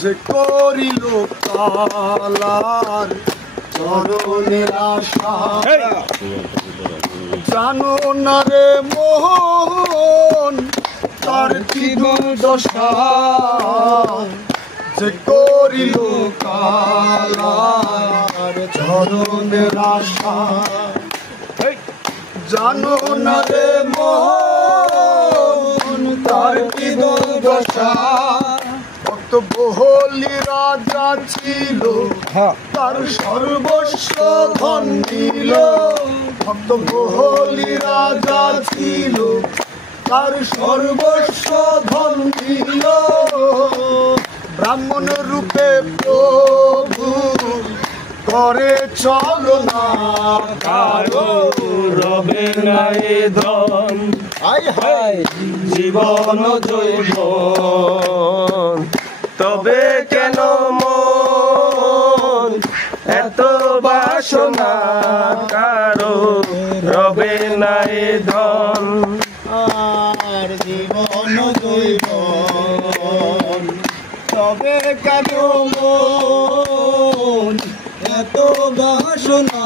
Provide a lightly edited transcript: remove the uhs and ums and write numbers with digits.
যে করিল কালার চরণের আশা জানো না রে মোহন তার কি দুর্দশা যে করিল কালার চরণের আশা জানো না রে মোহন তার কি দুর্দশা ভক্ত বহলি রাজা ছিল তার সর্বস্ব ধন নিল ভক্ত বহলি রাজা ছিল তার সর্বস্ব ধন নিল ব্রাহ্মণ রূপে প্রভু করে চলো না কারো রবে নাই ধন হায় হায় জীবন যৌবন তবে কেন মন এত বাসনা কারো রবে নাই ধন আর জীবন যৌবন তবে কেন মন এত বাসনা